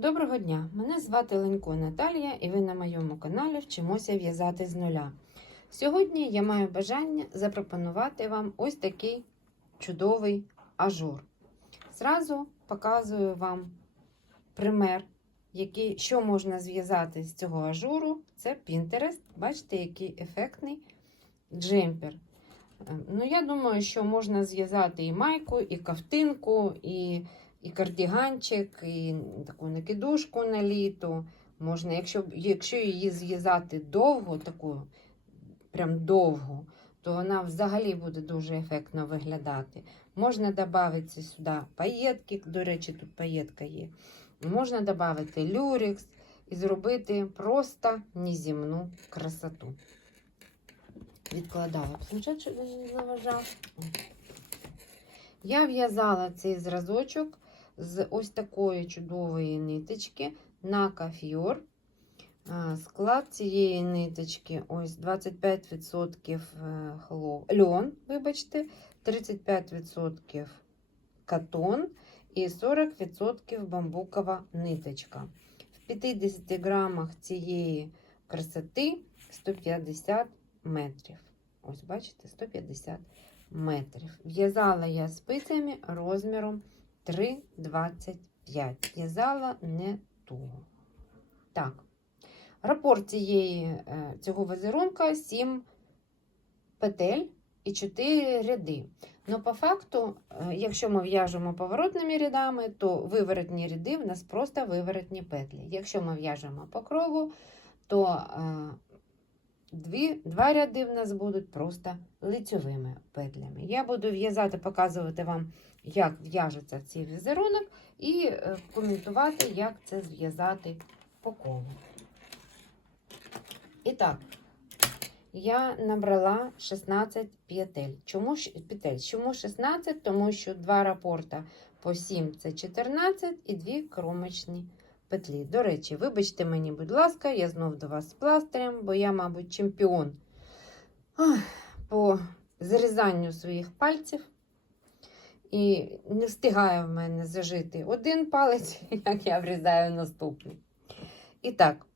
Доброго дня! Мене звати Ленько Наталія, і ви на моєму каналі вчимося в'язати з нуля. Сьогодні я маю бажання запропонувати вам ось такий чудовий ажур. Зразу показую вам пример, який, що можна зв'язати з цього ажуру. Це Pinterest. Бачите, який ефектний джемпер. Е, Ну, я думаю, що можна зв'язати і майку, і ковтинку, і і кардіганчик, і таку накидушку на літо. Можна, якщо, якщо її зв'язати довго, таку прям довго, то вона взагалі буде дуже ефектно виглядати. Можна додати сюди паєтки, до речі, тут паєтка є. Можна додати люрекс і зробити просто неземну красоту. Відкладаю планшет, щоб він не заважав. Я в'язала цей зразочок з ось такої чудової ниточки на кафьор. Склад цієї ниточки ось 25% хло- льон, вибачте, 35% катон і 40% бамбукова ниточка. В 50 грамах цієї красоти 150 метрів. Ось, бачите, 150 метрів. В'язала я спицями розміром 3,25. В'язала не туго. Так, рапорт цієї, е, цього візерунка 7 петель і 4 ряди. Ну, по факту, е, якщо ми в'яжемо поворотними рядами, то виворотні ряди в нас просто виворотні петлі. Якщо ми в'яжемо по кругу, то е, Дві, Два ряди в нас будуть просто лицьовими петлями. Я буду в'язати, показувати вам, як в'яжеться цей візерунок, і е, коментувати, як це зв'язати по колу. І так, я набрала 16 петель. Чому, петель? Чому 16? Тому що два рапорта по 7 це 14 і дві кромочні петлі. До речі, вибачте мені, будь ласка, я знов до вас з пластирем, бо я, мабуть, чемпіон по зрізанню своїх пальців. І не встигає в мене зажити один палець, як я врізаю наступний. І так,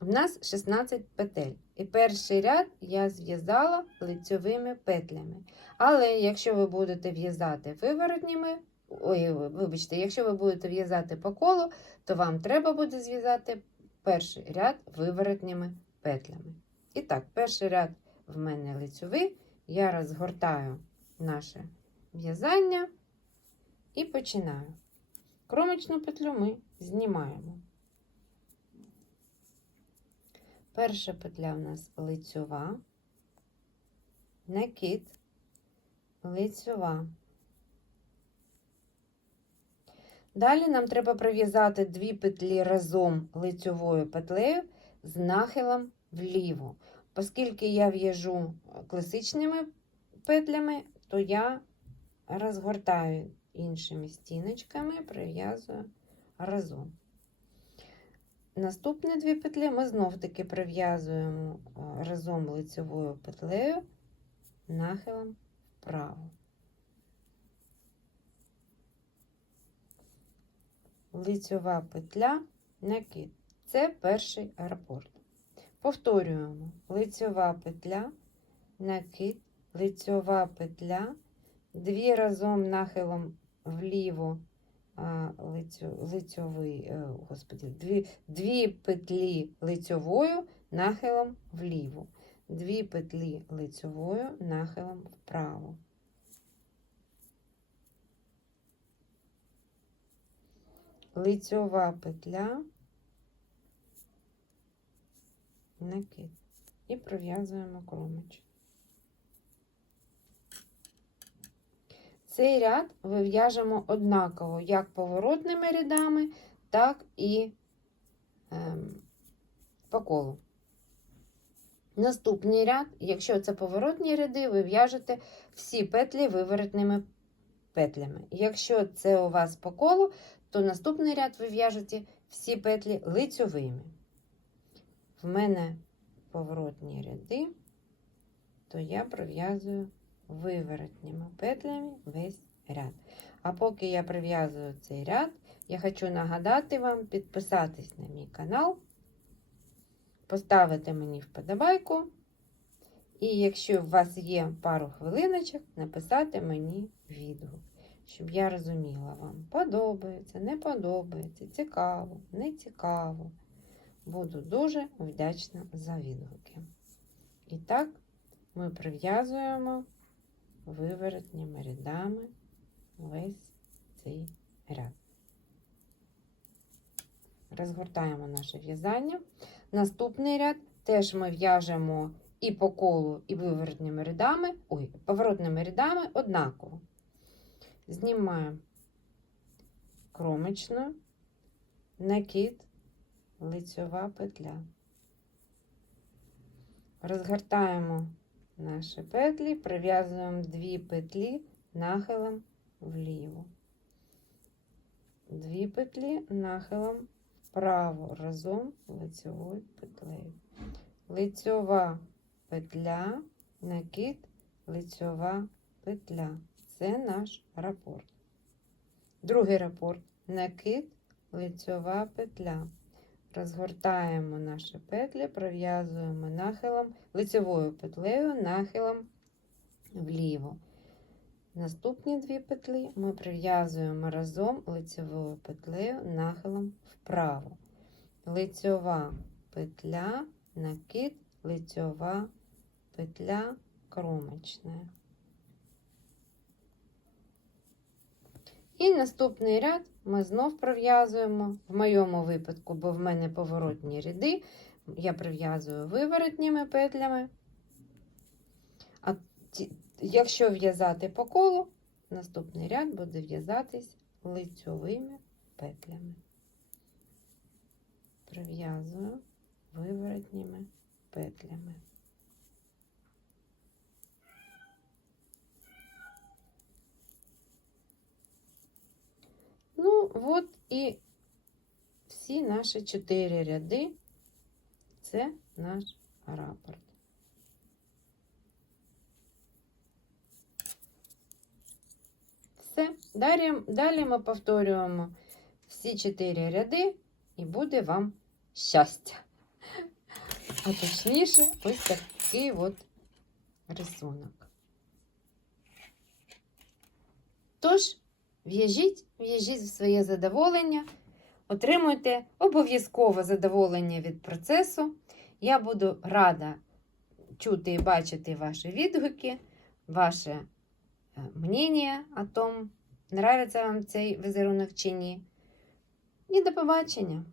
в нас 16 петель. І перший ряд я зв'язала лицьовими петлями. Але якщо ви будете в'язати виворотніми, Ой, вибачте, якщо ви будете в'язати по колу, то вам треба буде зв'язати перший ряд виворотніми петлями. І так, перший ряд в мене лицьовий, я розгортаю наше в'язання і починаю. Кромочну петлю ми знімаємо. Перша петля в нас лицьова, накид, лицьова. Далі нам треба пров'язати дві петлі разом лицьовою петлею з нахилом вліво. Оскільки я в'яжу класичними петлями, то я розгортаю іншими стіночками, прив'язую разом. Наступні дві петлі ми знов-таки прив'язуємо разом лицьовою петлею нахилом вправо. Лицьова петля, накид. Це перший рапорт. Повторюємо: лицьова петля, накид, лицьова петля, дві разом нахилом вліво, лицьовий, е, господи, дві, дві петлі лицьовою нахилом вліво, дві петлі лицьовою нахилом вправо. Лицьова петля, накид і пров'язуємо кромочку. Цей ряд вив'яжемо однаково як поворотними рядами, так і ем, по колу. Наступний ряд, якщо це поворотні ряди, ви в'яжете всі петлі виворотними петлями. Якщо це у вас по колу, то наступний ряд ви в'яжете всі петлі лицьовими. В мене поворотні ряди, то я пров'язую виворотніми петлями весь ряд. А поки я прив'язую цей ряд, я хочу нагадати вам підписатись на мій канал, поставити мені вподобайку. І якщо у вас є пару хвилиночок, написати мені відгук, щоб я розуміла вам, подобається, не подобається, цікаво, не цікаво. Буду дуже вдячна за відгуки. І так, ми прив'язуємо виворотніми рядами весь цей ряд. Розгортаємо наше в'язання. Наступний ряд теж ми в'яжемо і по колу, і виворотніми рядами, ой, поворотними рядами однаково. Знімаємо кромочну, накид, лицьова петля. Розгортаємо наші петлі, прив'язуємо дві петлі нахилом вліво. Дві петлі нахилом вправо разом лицьовою петлею. Лицьова петля, накид, лицьова петля. Це наш рапорт. Другий рапорт накид, лицьова петля. Розгортаємо наші петлі, пров'язуємо нахилом, лицьовою петлею нахилом вліво. Наступні дві петлі ми прив'язуємо разом лицьовою петлею нахилом вправо. Лицьова петля, накид, лицьова петля кромочна. І наступний ряд ми знов пров'язуємо. В моєму випадку, бо в мене поворотні ряди, я прив'язую виворотніми петлями. А ті- якщо в'язати по колу, наступний ряд буде в'язатись лицьовими петлями. Прив'язую виворотніми петлями. Ну, от і всі наші чотири ряди. Це наш рапорт. Все. Далі, далі ми повторюємо всі чотири ряди, і буде вам щастя. А точніше, ось такий от рисунок. Тож, в'яжіть, в'яжіть в своє задоволення, отримуйте обов'язково задоволення від процесу. Я буду рада чути і бачити ваші відгуки, ваше е, мнення о том, нравиться вам цей візерунок чи ні. І до побачення!